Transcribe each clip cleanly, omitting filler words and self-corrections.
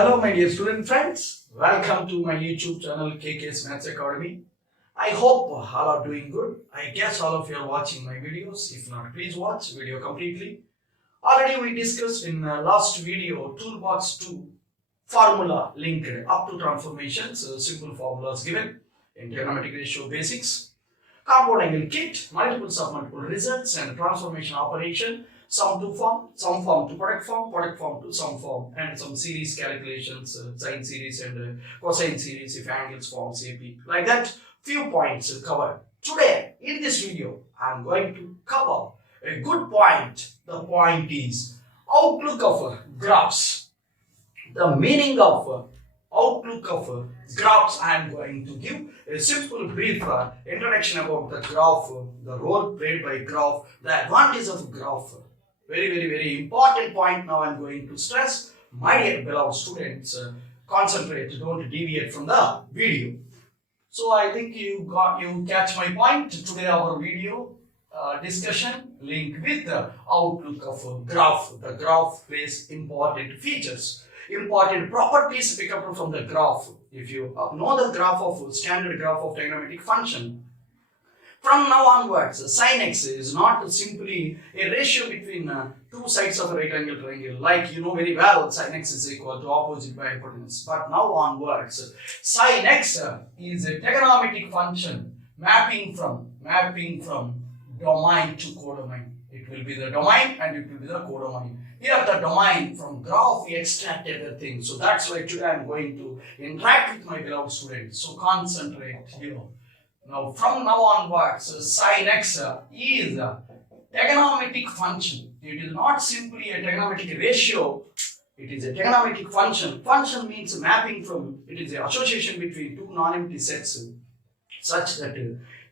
Hello my dear student friends, welcome to my YouTube channel KK's Maths Academy. I hope all are doing good. I guess all of you are watching my videos. If not, please watch video completely. Already we discussed in last video toolbox 2 formula linked up to transformations, simple formulas given in trigonometric ratio basics, compound angle kit, multiples of multiple results and transformation operation, sum to form to product form to sum form, and some series calculations, sine series and cosine series if angles form AP. Like that, few points covered. Today, in this video, I am going to cover a good point. The point is outlook of graphs. The meaning of outlook of graphs. I am going to give a simple brief introduction about the graph, the role played by graph, the advantage of graph. Very important point now I am going to stress. My dear beloved students, concentrate, don't deviate from the video. So I think you catch my point. Today our video discussion linked with the outlook of graph. The graph plays important features, important properties pick up from the graph. If you know the graph of standard graph of trigonometric function, from now onwards, sin x is not simply a ratio between two sides of a right angle triangle. Like you know very well, sin x is equal to opposite by hypotenuse. But now onwards, sin x is a trigonometric function mapping from domain to codomain. It will be the domain and it will be the codomain. Here the domain, from graph we extract everything. So that's why today I am going to interact with my beloved students. So concentrate here. Now from now onwards, sin x is a trigonometric function. It is not simply a trigonometric ratio. It is a trigonometric function. Function means mapping from, it is an association between two non-empty sets such that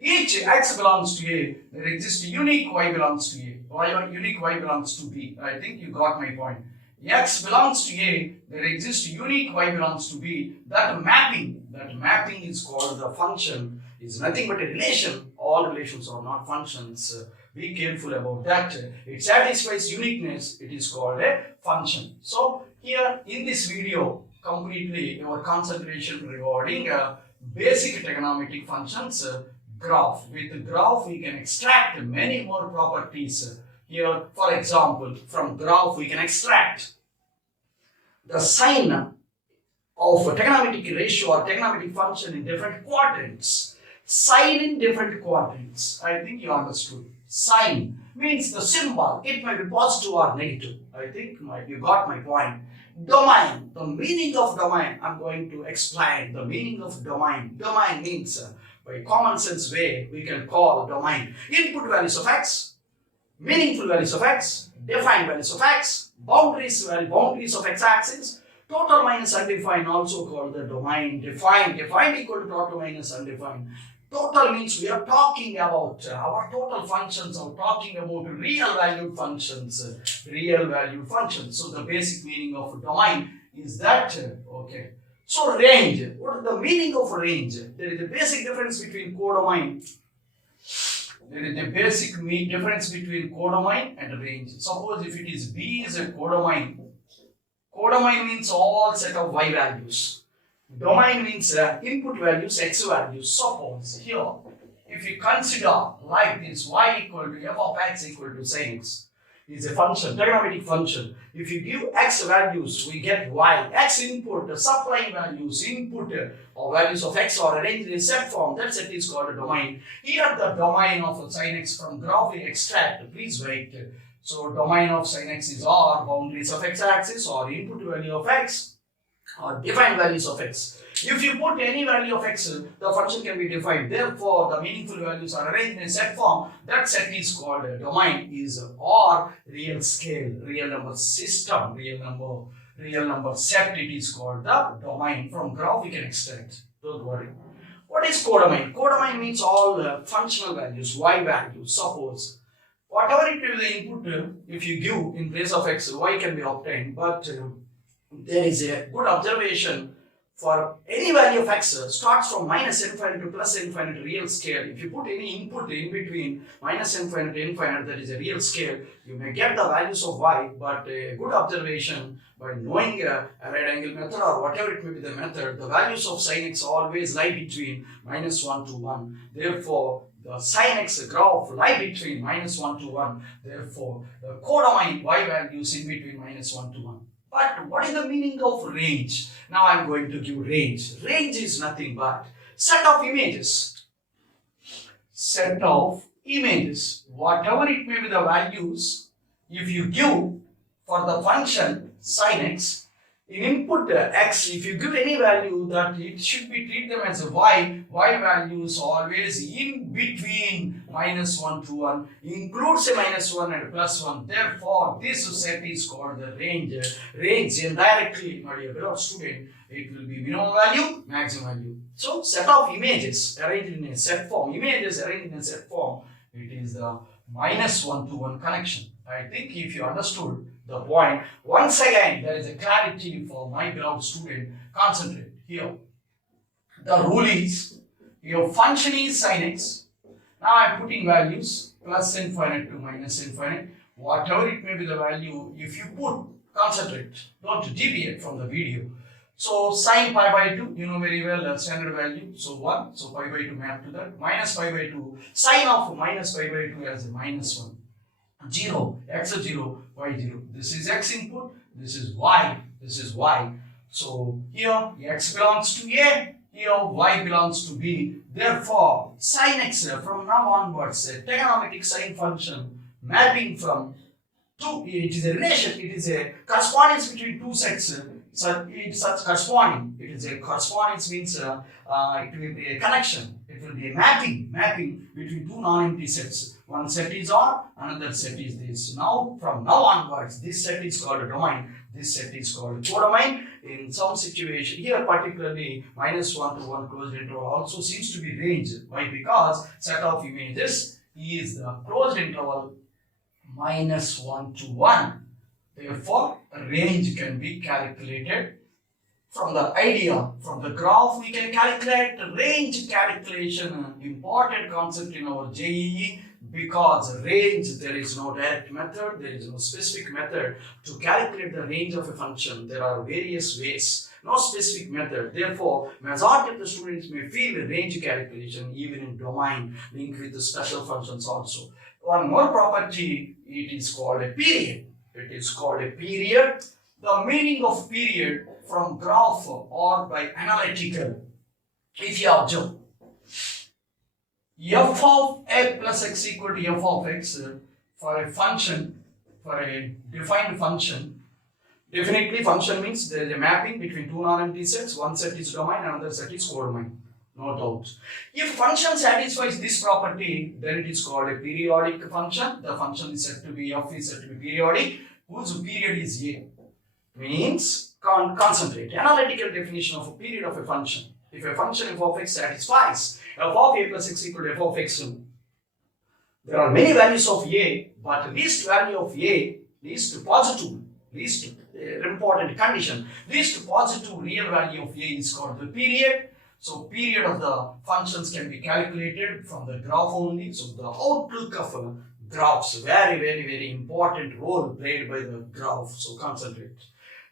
each x belongs to A, there exists unique y belongs to A, unique y belongs to B. I think you got my point. X belongs to A, there exists unique y belongs to B. That mapping is called the function, is nothing but a relation. All relations are not functions. Be careful about that. It satisfies uniqueness. It is called a function. So here in this video, completely our concentration regarding basic trigonometric functions. Graph. With graph we can extract many more properties. Here, for example, from graph we can extract the sign of a trigonometric ratio or trigonometric function in different quadrants. Sign in different quadrants. I think you understood. Sign means the symbol. It may be positive or negative. I think you got my point. Domain. The meaning of domain. I'm going to explain the meaning of domain. Domain means by common sense way we can call domain input values of x, meaningful values of x, defined values of x, boundaries of x-axis, total minus undefined, also called the domain. Defined equal to total minus undefined. Total means we are talking about our total functions, are talking about real valued functions. So the basic meaning of domain is that, okay. So range, what is the meaning of range? There is a basic difference between codomain. There is a basic difference between codomain and range. Suppose if it is B is a codomain. Codomain means all set of y values. Domain means input values, x values. Suppose here, if you consider like this, y equal to f of x equal to sin x is a function, trigonometric function. If you give x values, we get y. X input, the supply values, input or values of x are arranged in a set form. That set is called a domain. Here the domain of sin x from graph we extract. Please wait. So domain of sin x is R, boundaries of x-axis or input value of x or defined values of x. If you put any value of x, the function can be defined. Therefore, the meaningful values are arranged in a set form. That set is called a domain, is or real scale, real number system, real number set. It is called the domain. From graph we can extract. Don't worry. What is codomain? Codomain means all functional values, y values. Suppose whatever it will be the input, if you give in place of x, y can be obtained. But there is a good observation. for any value of x starts from minus infinite to plus infinite real scale. If you put any input in between minus infinite to infinite, that is a real scale, you may get the values of y, but a good observation by knowing a right angle method or whatever it may be the method, the values of sin x always lie between minus 1 to 1. Therefore, the sin x graph lie between minus 1 to 1. Therefore, the codomain y values in between minus 1 to 1. But what is the meaning of range? Now I am going to give range. Range is nothing but set of images. Set of images. Whatever it may be the values, if you give for the function sin x, in input x, if you give any value, that it should be treat them as a y values always in between minus 1 to 1, includes a minus 1 and plus 1. Therefore, this set is called the range. Range indirectly, my dear beloved student, it will be minimum value, maximum value. So, set of images arranged in a set form, images arranged in a set form, it is the minus 1 to 1 connection. I think if you understood the point, once again there is a clarity for my beloved student. Concentrate here. The rule is your function is sin x. Now I am putting values plus infinite to minus infinite. Whatever it may be the value, if you put, concentrate, don't deviate from the video. So sin pi by 2, you know very well standard value. So 1, so pi by 2 map to that. Minus pi by 2, sin of minus pi by 2 as a minus 1. 0, x is 0, y 0. This is x input, this is y, this is y. So here x belongs to A, here y belongs to B. Therefore, sin x from now onwards, a trigonometric sine function mapping from two, it is a relation, it is a correspondence between two sets. So it's such corresponding. It is a correspondence means it will be a connection. It will be a mapping between two non-empty sets. One set is R, another set is this. Now, from now onwards, this set is called a domain. This set is called a codomain. In some situation, here particularly minus 1 to 1 closed interval also seems to be range. Why? Because set of images is the closed interval minus 1 to 1. Therefore, range can be calculated. From the idea, from the graph, we can calculate range calculation, important concept in our JEE, because range, there is no direct method, there is no specific method to calculate the range of a function. There are various ways, no specific method. Therefore, majority of the students may feel range calculation even in domain linked with the special functions also. One more property, it is called a period. It is called a period. The meaning of period from graph or by analytical, if you observe, f of a plus x equal to f of x for a function, for a defined function, definitely function means there is a mapping between two non-empty sets. One set is domain, another set is codomain. No doubt. If function satisfies this property, then it is called a periodic function. The function is said to be, f is said to be periodic, whose period is a. Means, concentrate. Analytical definition of a period of a function. If a function f of x satisfies f of a plus x equal to f of x, there are many values of a, but least value of a, least positive, least important condition, least positive real value of a is called the period. So period of the functions can be calculated from the graph only. So the outlook of graphs, very important role played by the graph. So concentrate.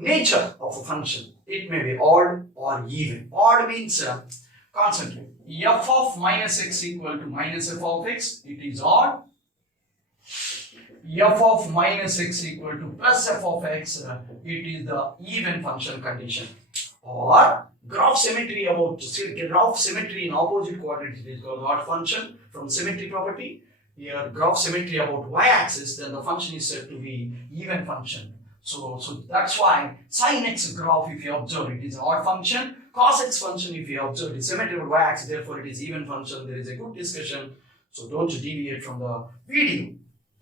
Nature of a function, it may be odd or even. Odd means concentrate. F of minus x equal to minus f of x, it is odd. F of minus x equal to plus f of x, it is the even function condition. Or graph symmetry about graph symmetry in opposite quadrants, it is called odd function from symmetry property. Here graph symmetry about y-axis, then the function is said to be even function. So that's why sin x graph, if you observe, it is an odd function. Cos x function, if you observe, it is symmetry about y-axis, therefore it is even function. There is a good discussion. So don't deviate from the video.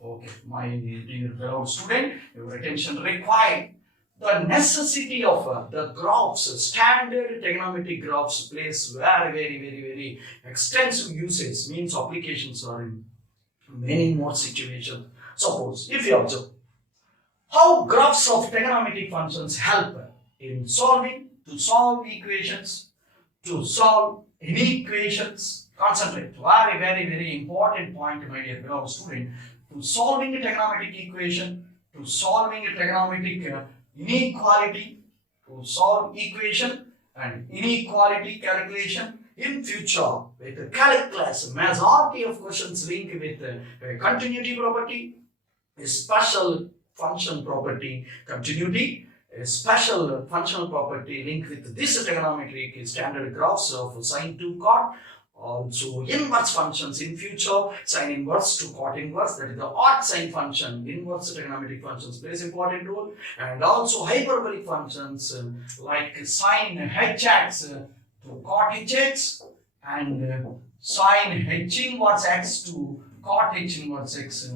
Okay, my dear fellow student, your attention required. The necessity of the graphs, standard trigonometric graphs, plays very extensive usage, means applications are in many more situations. Suppose, if you observe, how graphs of trigonometric functions help in solving to solve equations, to solve inequations. Concentrate. Very, very, very important point, my dear beloved student. To solving a trigonometric equation, to solving a trigonometric inequality, to solve equation and inequality calculation in future with the calculus. Majority of questions linked with continuity property, a special function property, continuity, a special functional property linked with this trigonometric standard graphs of sine 2 cot. Also inverse functions in future, sine inverse to cot inverse, that is the odd sine function, inverse trigonometric functions plays important role, and also hyperbolic functions like sine hx to cot hx and sine h inverse x to cot h inverse x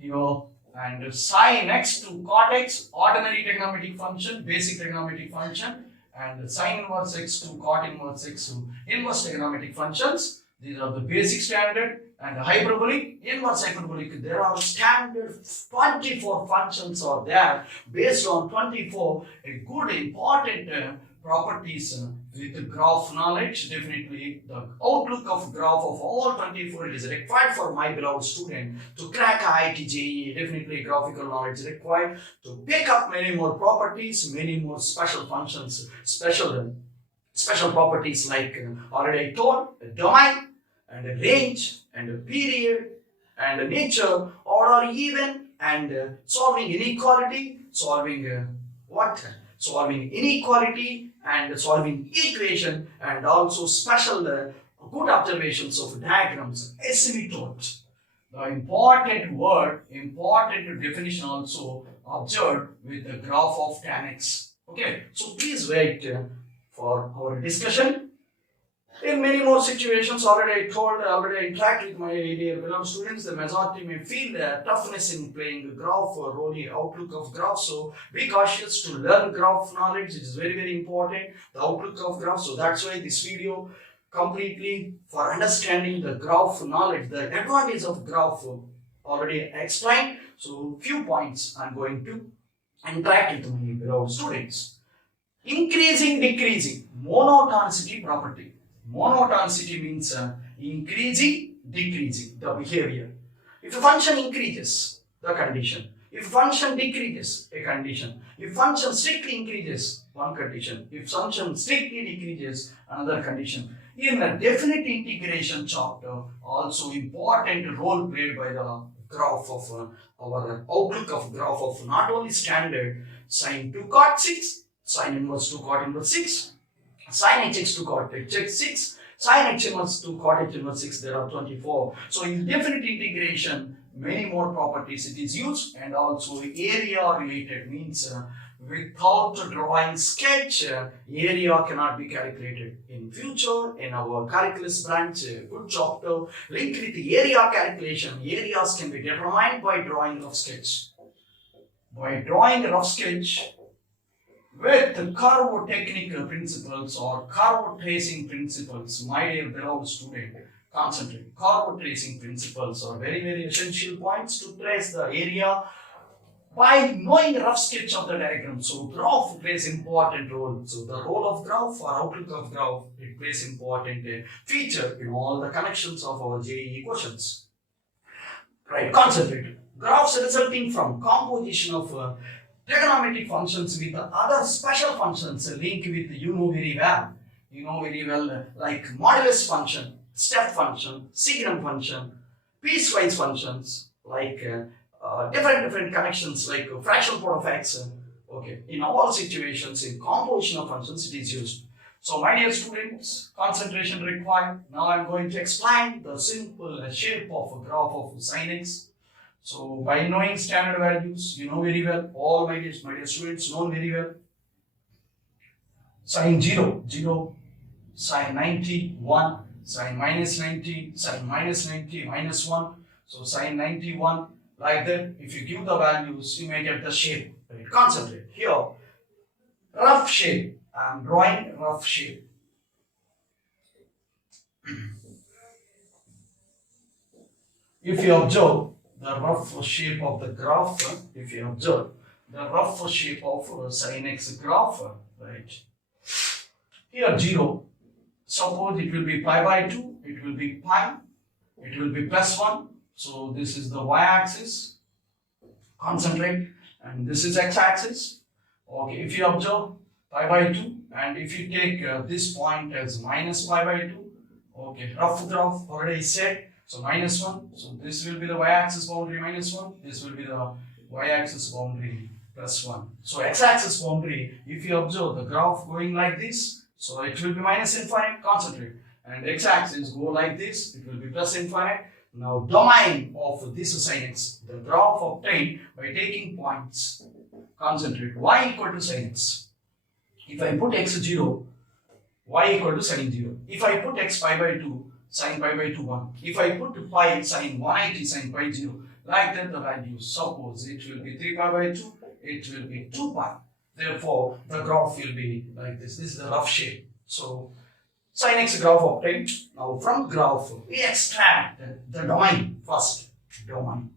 here, and sine x to cot x, ordinary trigonometric function, basic trigonometric function, and sine inverse x to cot inverse x to inverse trigonometric functions. These are the basic standard. And hyperbolic, inverse hyperbolic, there are standard 24 functions are there. Based on 24 a good important properties with the graph knowledge. Definitely the outlook of graph of all 24 is required for my beloved student to crack IIT JEE. Definitely graphical knowledge is required to pick up many more properties, many more special functions, special properties like already I told, a domain and a range and a period and a nature, order, even, and solving inequality, solving solving inequality and solving equation, and also special good observations of diagrams, asymptote. The important word, important definition also observed with the graph of tan x. Okay, so please wait for our discussion. In many more situations, already I told, already I interacted with my dear beloved students, the majority may feel the toughness in playing graph or rolling outlook of graph. So be cautious to learn graph knowledge. It is very, very important, the outlook of graph. So that's why this video completely for understanding the graph knowledge, the advantage of graph already explained. So few points I'm going to interact with my beloved students. Increasing, decreasing, monotonicity property. Monotonicity means increasing, decreasing the behavior. If a function increases, the condition. If function decreases, a condition. If function strictly increases, one condition. If function strictly decreases, another condition. In a definite integration chapter, also important role played by the graph of our outlook of graph of not only standard sine 2 cot 6, sine inverse 2 cot inverse 6, sine hx to cot hx 6, sine h inverse to cot h inverse 6, there are 24. So in definite integration, many more properties it is used, and also area related means without drawing sketch, area cannot be calculated. In future, in our calculus branch, good chapter linked with the area calculation, areas can be determined by drawing rough sketch. By drawing a rough sketch, with curve technical principles or curve tracing principles, my dear beloved student, concentrate. Curve tracing principles are very, very essential points to trace the area by knowing rough sketch of the diagram. So graph plays important role. So the role of graph or outlook of graph, it plays important feature in all the connections of our JEE questions. Right, concentrate. Graphs resulting from composition of trigonometric functions with other special functions linked with very well, like modulus function, step function, secant function, piecewise functions, like different connections like fractional part of x. Okay, in all situations in composition of functions it is used. So my dear students, concentration required. Now I am going to explain the simple shape of a graph of sine x. So by knowing standard values, very well, all my dear students know very well. Sine 0, sine 90, 1, sine minus 90, sine minus 90, minus 1. So sine 91, like that. If you give the values, you may get the shape. Right? Concentrate. Here, rough shape. I am drawing rough shape. If you observe the rough shape of the graph, if you observe the rough shape of sin x graph, right? Here 0, suppose it will be pi by 2, it will be pi, it will be plus 1. So this is the y-axis, concentrate, and this is x-axis. Okay, if you observe pi by 2, and if you take this point as minus pi by 2, okay, rough graph already set, so minus 1, so this will be the y-axis boundary minus 1, this will be the y-axis boundary plus 1. So x-axis boundary, if you observe the graph going like this, so it will be minus infinite, concentrate, and x-axis go like this, it will be plus infinite. Now domain of this sin x, the graph obtained by taking points, concentrate, y equal to sin x. If I put x 0, y equal to sin 0. If I put x pi by 2, sin pi by 2 1. If I put pi sin 180 sin pi 0, like that the value, suppose it will be 3 pi by 2, it will be 2 pi. Therefore, the graph will be like this. This is the rough shape. So, sin x graph obtained. Now, from graph, we extract the domain first. Domain.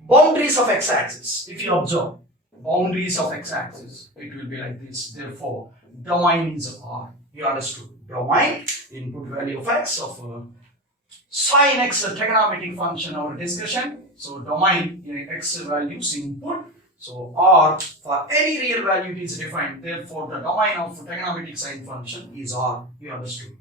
Boundaries of x-axis. If you observe, boundaries of x-axis, it will be like this. Therefore, domain is R. You understood? Domain, input value of x of sin x trigonometric function, our discussion. So, domain in x values input. So, R for any real value it is defined. Therefore, the domain of trigonometric sine function is R. You understood?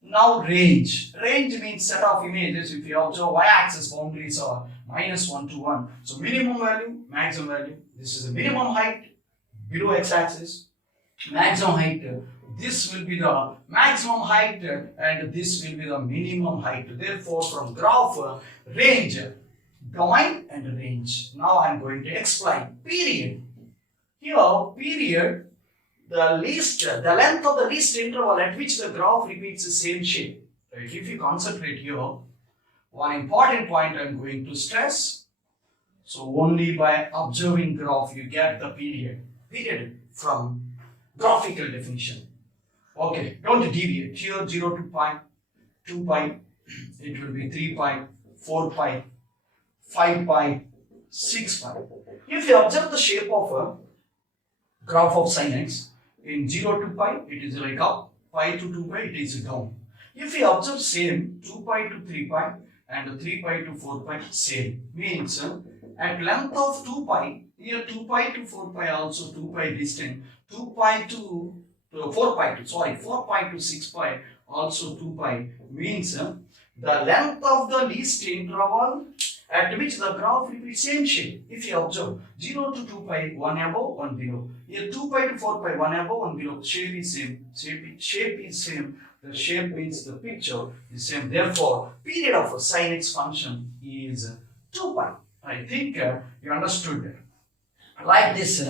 Now, range. Range means set of images. If you observe y-axis boundaries are minus 1 to 1. So, minimum value, maximum value. This is the minimum height below x-axis. Maximum height. This will be the maximum height and this will be the minimum height. Therefore, from graph, range, domain and range. Now I am going to explain period. Here, period, the length of the least interval at which the graph repeats the same shape. Right? If you concentrate here, one important point I am going to stress. So only by observing graph you get the period. Period from graphical definition. Okay, don't deviate. Here 0 to pi, 2 pi, it will be 3 pi, 4 pi, 5 pi, 6 pi. If you observe the shape of a graph of sin x, in 0 to pi, it is like up, pi to 2 pi, it is down. If you observe same, 2 pi to 3 pi, and 3 pi to 4 pi, same. Means, at length of 2 pi, here 2 pi to 4 pi also 2 pi distant, 2 pi to 4 pi to, 4 pi to 6 pi also 2 pi. Means, the length of the least interval at which the graph repeats same shape. If you observe 0 to 2 pi, 1 above, 1 below. Here 2 pi to 4 pi, 1 above, 1 below. Shape is same. Shape is same. The shape means the picture is same. Therefore, period of a sin x function is 2 pi. I think you understood. Like this,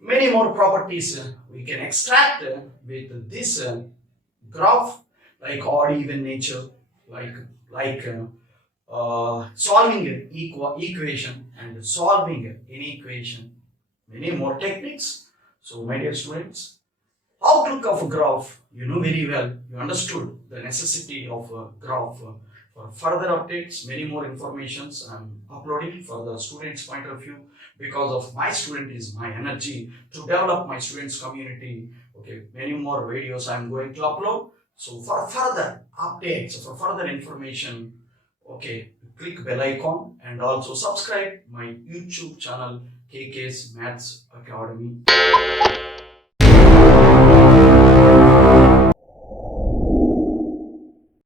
many more properties we can extract with this graph, like odd even nature, like solving an equation and solving an equation. Many more techniques. So, my dear students, outlook of a graph, you know very well, you understood the necessity of a graph. For further updates, many more informations I am uploading for the students' point of view, because of my student is my energy to develop my students' community. Okay, many more videos I am going to upload. So for further updates, for further information, okay, click bell icon and also subscribe my YouTube channel, KK's Maths Academy.